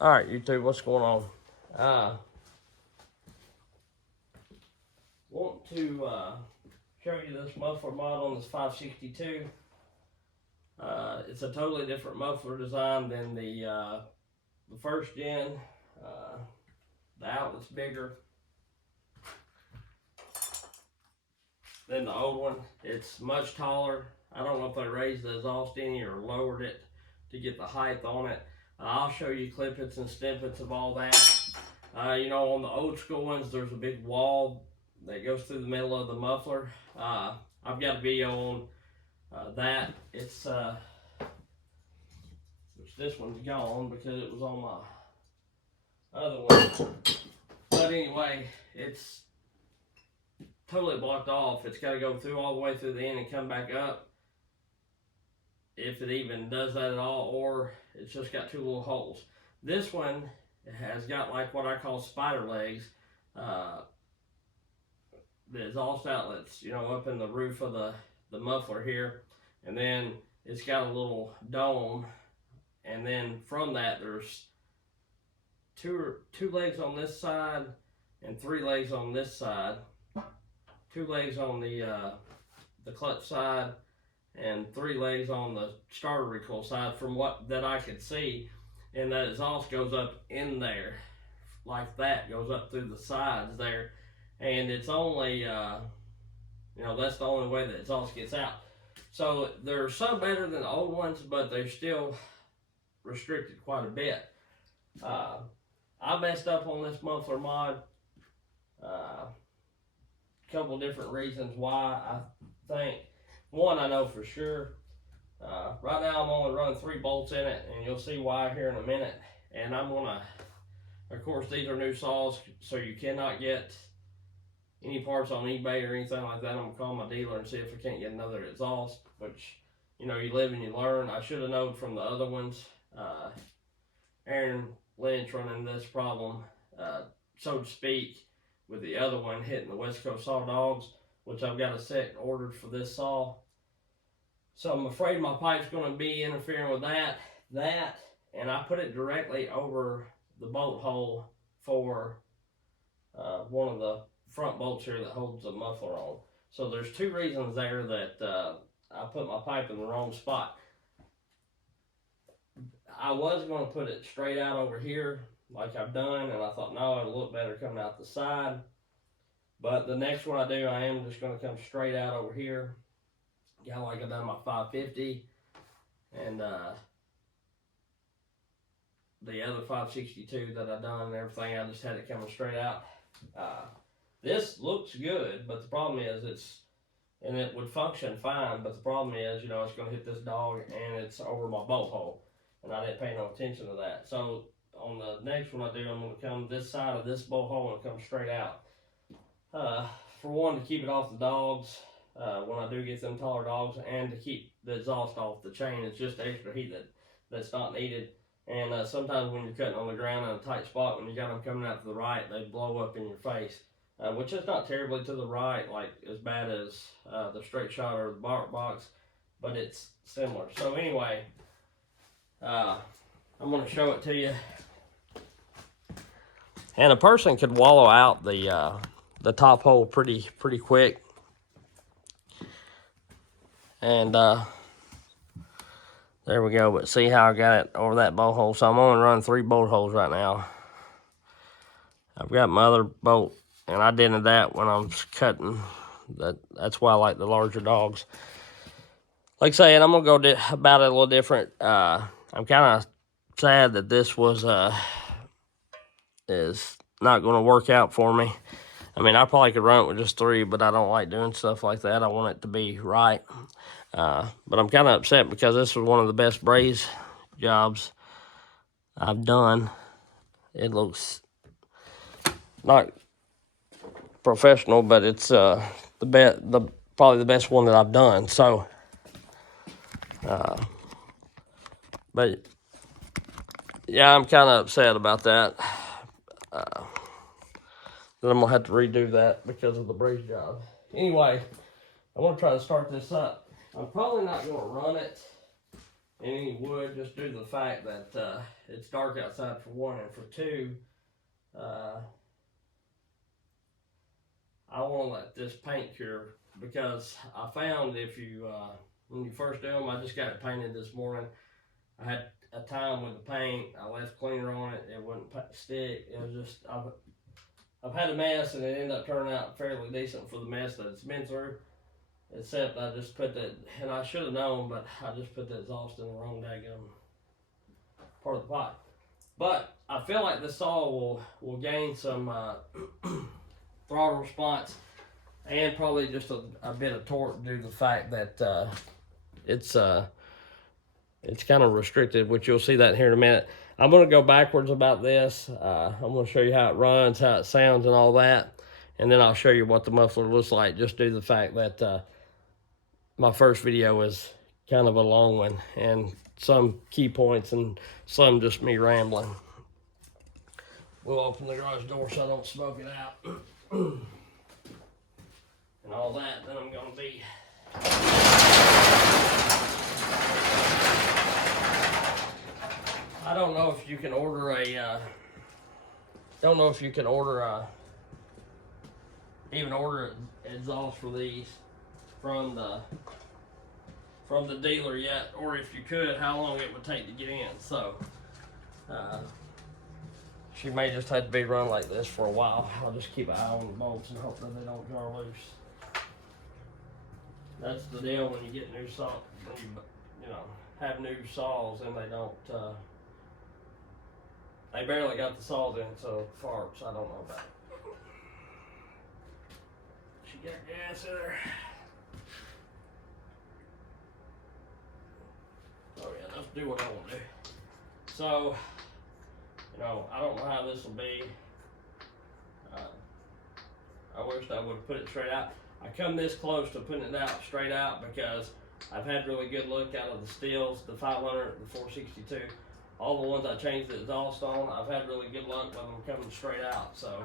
All right, YouTube, what's going on? Want to show you this muffler mod on this 562. It's a totally different muffler design than the first gen. The outlet's bigger than the old one. It's much taller. I don't know if they raised the exhaust any or lowered it to get the height on it. I'll show you clippets and snippets of all that. You know, on the old school ones, there's a big wall that goes through the middle of the muffler. I've got a video on that. It's which this one's gone because it was on my other one. But anyway, it's totally blocked off. It's got to go through all the way through the end and come back up, if it even does that at all, or it's just got two little holes. This one has got like what I call spider legs. The exhaust outlets, you know, up in the roof of the muffler here, and then it's got a little dome, and then from that there's two legs on this side and 3 legs on this side, 2 legs on the clutch side, and 3 legs on the starter recoil side from what that I could see. And that exhaust goes up in there like that, goes up through the sides there, and it's only you know, that's the only way the exhaust gets out. So they're some better than the old ones, but they're still restricted quite a bit. I messed up on this muffler mod. Couple different reasons why. I think one, I know for sure. Right now I'm only running 3 bolts in it, and you'll see why here in a minute. And I'm gonna, of course, these are new saws, so you cannot get any parts on eBay or anything like that. I'm gonna call my dealer and see if I can't get another exhaust, which, you know, you live and you learn. I should have known from the other ones. Aaron Lynch running this problem, so to speak, with the other one hitting the West Coast Saw Dogs, which I've got a set ordered for this saw. So I'm afraid my pipe's going to be interfering with that, and I put it directly over the bolt hole for one of the front bolts here that holds the muffler on. So there's 2 reasons there that I put my pipe in the wrong spot. I was going to put it straight out over here like I've done, and I thought, no, it'll look better coming out the side. But the next one I do, I am just going to come straight out over here, kind of like I've done my 550 and the other 562 that I've done and everything. I just had it coming straight out. This looks good, but the problem is and it would function fine, but the problem is, you know, it's going to hit this dog and it's over my bolt hole, and I didn't pay no attention to that. So on the next one I do, I'm going to come this side of this bolt hole and come straight out. For one, to keep it off the dogs when I do get them taller dogs, and to keep the exhaust off the chain. It's just extra heat that's not needed. And sometimes when you're cutting on the ground in a tight spot, when you got them coming out to the right, they blow up in your face, which is not terribly to the right, like as bad as the straight shot or the box, but it's similar. So anyway, I'm going to show it to you. And a person could wallow out the top hole pretty quick. And there we go. But see how I got it over that bolt hole. So I'm only running 3 bolt holes right now. I've got my other bolt, and I did that when I'm cutting. That's why I like the larger dogs. Like I said, I'm gonna go about it a little different. I'm kind of sad that this was is not going to work out for me. I mean, I probably could run it with just 3, but I don't like doing stuff like that. I want it to be right. But I'm kind of upset because this was one of the best braze jobs I've done. It looks not professional, but it's probably the best one that I've done. So, but yeah, I'm kind of upset about that. Then I'm gonna have to redo that because of the brace job. Anyway, I want to try to start this up. I'm probably not gonna run it any wood, just due to the fact that it's dark outside for one, and for two, I want to let this paint cure, because I found if you when you first do them, I just got it painted this morning. I had a time with the paint. I left cleaner on it. It wouldn't stick. It was just I've had a mess, and it ended up turning out fairly decent for the mess that it's been through. Except I just put that, and I should have known, but I just put the exhaust in the wrong daggum part of the pot. But I feel like this saw will gain some throttle response, and probably just a bit of torque due to the fact that it's kind of restricted, which you'll see that here in a minute. I'm going to go backwards about this. I'm going to show you how it runs, how it sounds, and all that, and then I'll show you what the muffler looks like, just due to the fact that my first video was kind of a long one, and some key points and some just me rambling. We'll open the garage door so I don't smoke it out and all that. Then I'm gonna be I don't know if you can order even order exhaust for these from the dealer yet, or if you could, how long it would take to get in. So she may just have to be run like this for a while. I'll just keep an eye on the bolts and hope that they don't jar loose. That's the deal when you get new saw, when you have new saws, and they don't they barely got the saws in, so farts, I don't know about it. She got gas in her. Oh yeah, let's do what I want to do. So, I don't know how this will be. I wish I would have put it straight out. I come this close to putting it out straight out because I've had really good look out of the steels, the 500, the 462. All the ones I changed the exhaust on, I've had really good luck with them coming straight out. So,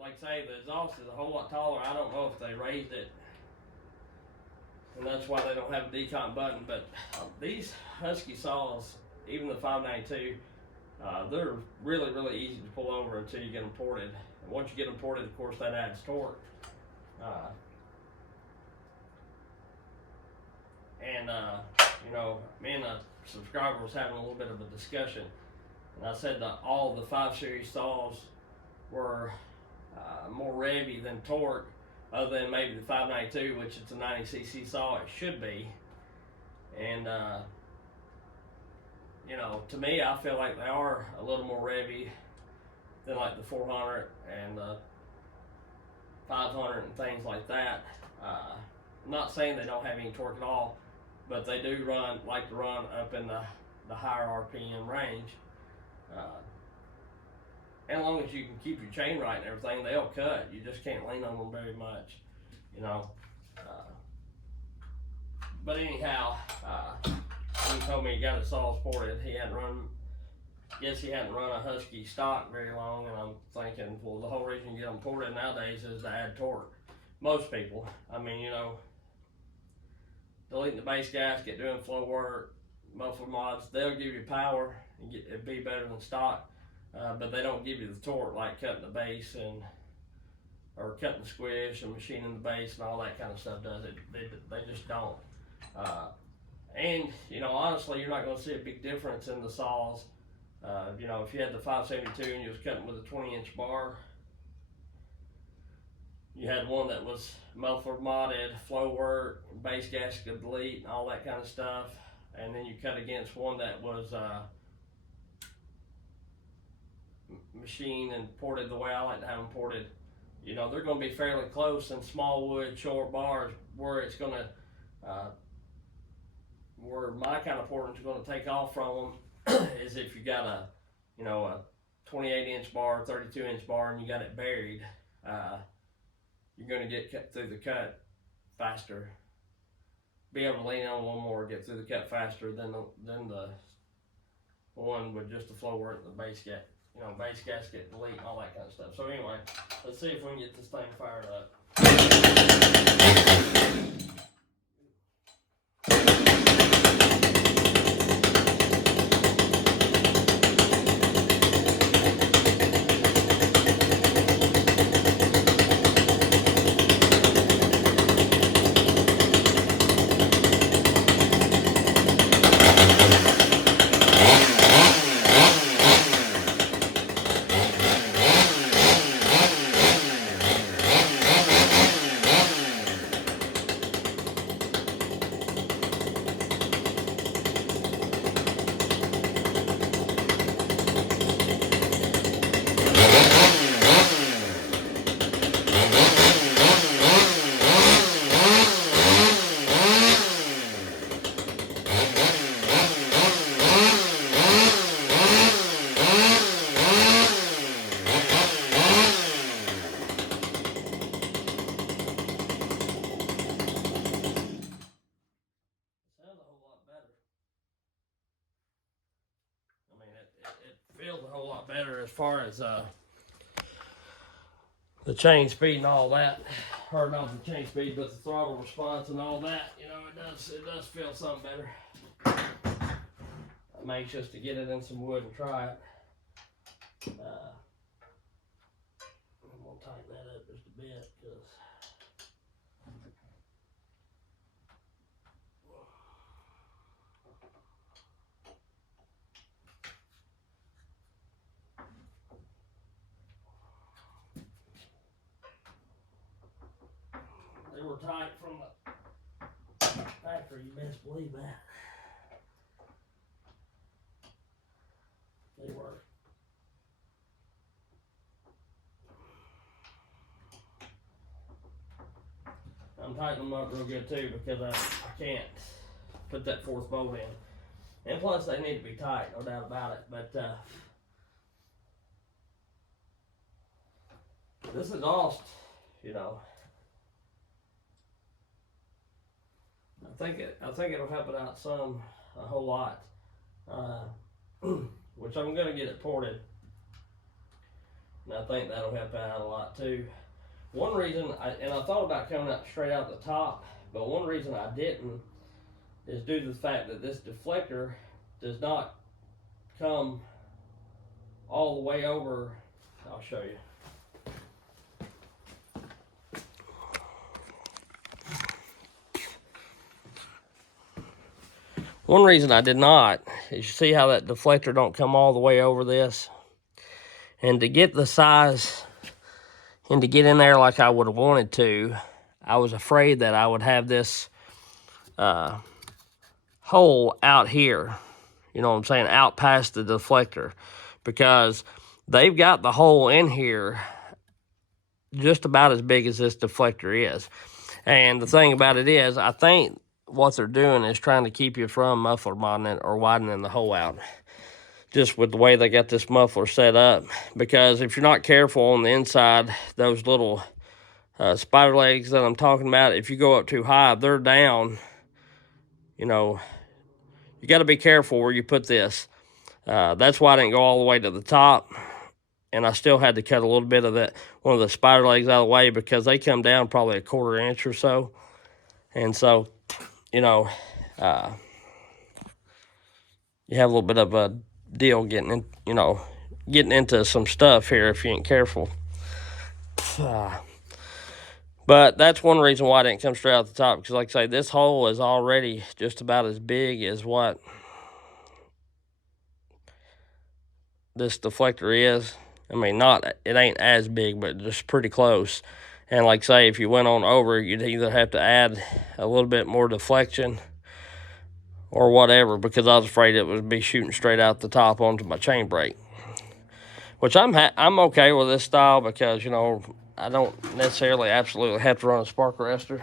like I say, the exhaust is a whole lot taller. I don't know if they raised it, and that's why they don't have a decomp button. But these Husky saws, even the 592, they're really, really easy to pull over until you get them ported. And once you get them ported, of course, that adds torque. Me and a subscriber was having a little bit of a discussion, and I said that all the 5 Series saws were more revvy than torque, other than maybe the 592, which it's a 90cc saw. It should be, and to me, I feel like they are a little more revvy than like the 400 and the 500 and things like that. I'm not saying they don't have any torque at all, but they do like to run up in the higher RPM range. And as long as you can keep your chain right and everything, they'll cut. You just can't lean on them very much, But anyhow, he told me he got his saws ported. He hadn't run a Husky stock very long, and I'm thinking, well, the whole reason you get them ported nowadays is to add torque. Most people, deleting the base gasket, doing flow work, muffler mods, they'll give you power and it'd be better than stock, but they don't give you the torque like cutting the base or cutting the squish and machining the base and all that kind of stuff does it. They just don't. And honestly, you're not going to see a big difference in the saws. If you had the 572 and you was cutting with a 20-inch bar, you had one that was muffler modded, flow work, base gasket delete, and all that kind of stuff, and then you cut against one that was machined and ported the way I like to have them ported. They're going to be fairly close in small wood, short bars, where it's going to where my kind of porting is going to take off from them is if you got a 28-inch bar, 32-inch bar, and you got it buried. You're going to get cut through the cut faster. Be able to lean on one more, get through the cut faster than the one with just the flow work, the base gasket, delete, and all that kind of stuff. So anyway, let's see if we can get this thing fired up. Sounds a whole lot better. I mean, it feels a whole lot better as far as the chain speed and all that. Or not the chain speed, but the throttle response and all that. You know, it does feel something better. I'm anxious to get it in some wood and try it. I'm gonna tighten that up just a bit because they were tight from the factory. You best believe that. They were. I'm tightening them up real good too because I can't put that fourth bolt in. And plus they need to be tight, no doubt about it. But this exhaust, you know, I think it'll help it out a whole lot. Which I'm gonna get it ported. And I think that'll help out a lot too. One reason, I thought about coming up straight out the top, but one reason I didn't is due to the fact that this deflector does not come all the way over. I'll show you. One reason I did not is you see how that deflector don't come all the way over this? And to get the size and to get in there like I would have wanted to, I was afraid that I would have this hole out here. You know what I'm saying? Out past the deflector. Because they've got the hole in here just about as big as this deflector is. And the thing about it is, I think what they're doing is trying to keep you from muffler modding or widening the hole out. Just with the way they got this muffler set up. Because if you're not careful on the inside, those little spider legs that I'm talking about, if you go up too high, they're down. You know, you got to be careful where you put this. That's why I didn't go all the way to the top. And I still had to cut a little bit of that, one of the spider legs out of the way because they come down probably a 1/4 inch or so. And so, you know, you have a little bit of a deal getting in, you know, getting into some stuff here if you ain't careful. But that's one reason why I didn't come straight out the top, because like I say, this hole is already just about as big as what this deflector is. I mean, it ain't as big, but just pretty close. And like I say, if you went on over, you'd either have to add a little bit more deflection or whatever, because I was afraid it would be shooting straight out the top onto my chain brake. Which I'm okay with this style because, you know, I don't necessarily absolutely have to run a spark arrestor.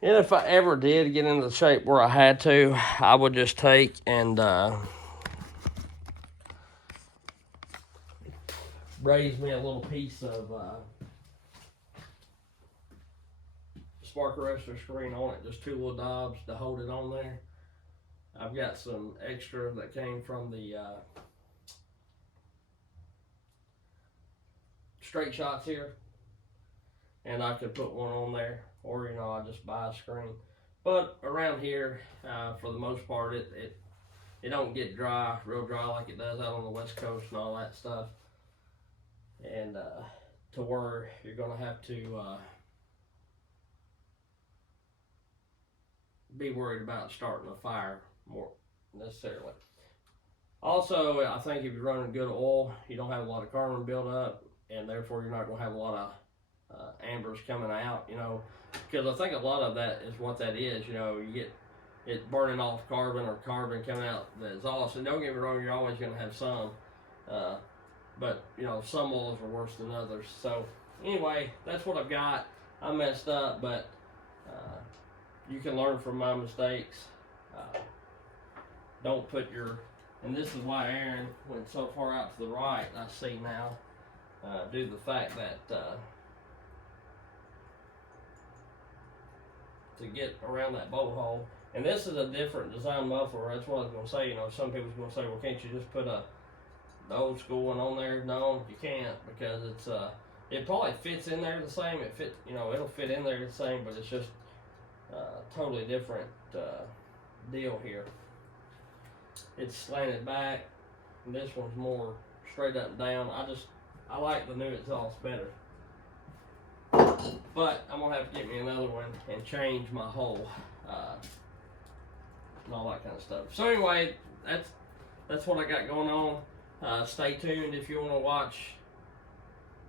And if I ever did get into the shape where I had to, I would just take and raise me a little piece of spark arrestor screen on it, just 2 little knobs to hold it on there. I've got some extra that came from the straight shots here. and I could put one on there, or you know, I just buy a screen. But around here, for the most part, it don't get dry, real dry like it does out on the West Coast and all that stuff. And to where you're gonna have to be worried about starting a fire more necessarily. Also, I think if you're running good oil, you don't have a lot of carbon buildup, and therefore you're not gonna have a lot of ambers coming out, you know, because I think a lot of that is what that is. You know, you get it burning off carbon or carbon coming out the exhaust. And don't get me wrong, you're always going to have some, but you know, some oils are worse than others. So anyway, that's what I've got. I messed up, but you can learn from my mistakes. Don't put your, and this is why Aaron went so far out to the right, I see now, due to the fact that to get around that bolt hole. And this is a different design muffler. That's what I was going to say. You know, some people's going to say, well, can't you just put the old school one on there? No, you can't, because it's it probably fits in there the same. You know, it'll fit in there the same, but it's just totally different deal here. It's slanted back, and this one's more straight up and down. I like the new exhaust better. But I'm gonna have to get me another one and change my whole and all that kind of stuff. So anyway, that's what I got going on. Stay tuned if you want to watch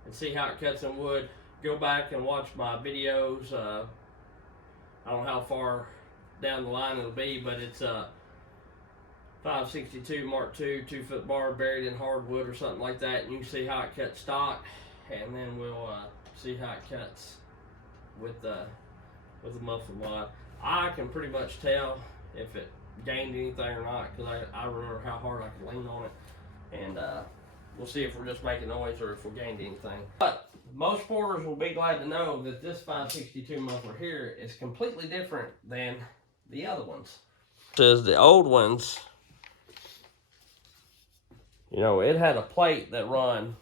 and see how it cuts in wood. Go back and watch my videos. I don't know how far down the line it'll be, but it's 562 Mark II 2-foot bar buried in hardwood or something like that, and you can see how it cuts stock, and then we'll see how it cuts with the muffler mod. I can pretty much tell if it gained anything or not, because I remember how hard I could lean on it, and we'll see if we're just making noise or if we gained anything. But most porters will be glad to know that this 562 muffler here is completely different than the other ones. Says the old ones, you know, it had a plate that ran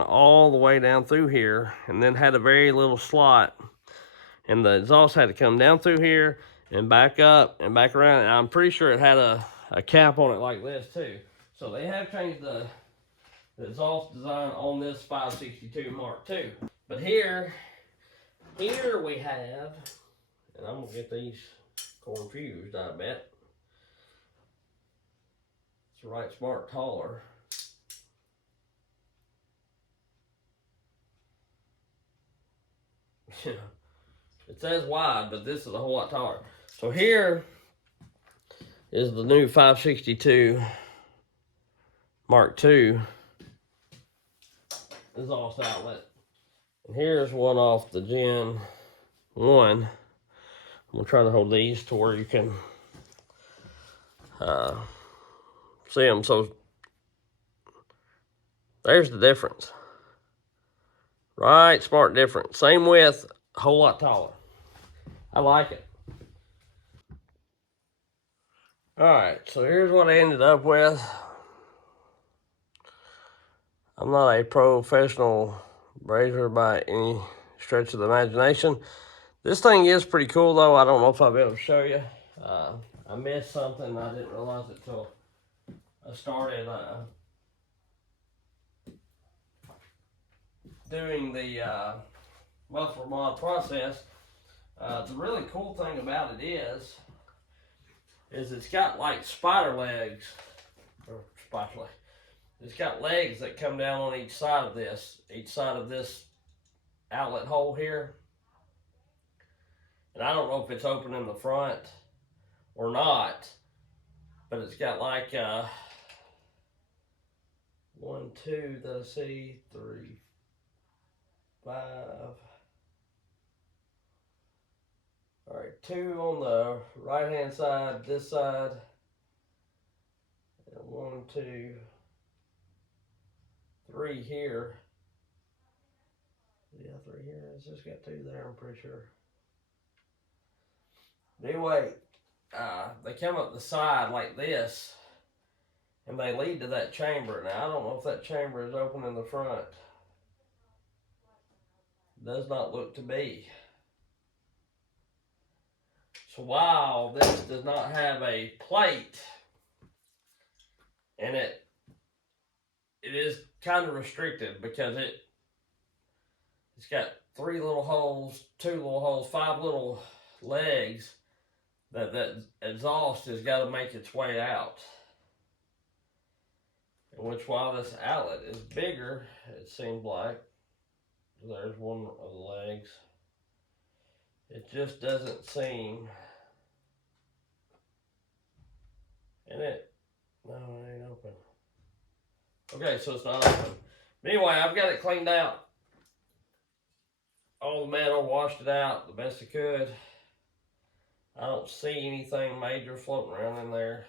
all the way down through here, and then had a very little slot, and the exhaust had to come down through here and back up and back around, and I'm pretty sure it had a cap on it like this too. So they have changed the exhaust design on this 562 Mark II. But here we have, and I'm gonna get these confused, I bet. It's the right smart taller. It says wide, but this is a whole lot taller. So here is the new 562 Mark II exhaust outlet. And here's one off the Gen 1. I'm gonna try to hold these to where you can see them. So there's the difference. Right, smart difference. Same width, a whole lot taller. I like it. Alright, so here's what I ended up with. I'm not a professional brazier by any stretch of the imagination. This thing is pretty cool though. I don't know if I'll be able to show you. I missed something. I didn't realize it till I started doing the muffler mod process. The really cool thing about it is it's got like spider legs, or spider legs. It's got legs that come down on each side of this outlet hole here. And I don't know if it's open in the front or not, but it's got like 1, 2 that I see, 3, 5. All right, 2 on the right hand side, this side, and 1, 2, 3 here. Yeah, 3 here. It's just got 2 there, I'm pretty sure. Anyway, they come up the side like this, and they lead to that chamber. Now I don't know if that chamber is open in the front. Does not look to be. So while this does not have a plate in it, it is kind of restricted because it's got 3 little holes, 2 little holes, 5 little legs that exhaust has got to make its way out. Which, while this outlet is bigger, it seems like, there's one of the legs, it just doesn't seem, and no, it ain't open. Okay, so it's not open. But anyway, I've got it cleaned out. All the metal, washed it out the best I could. I don't see anything major floating around in there.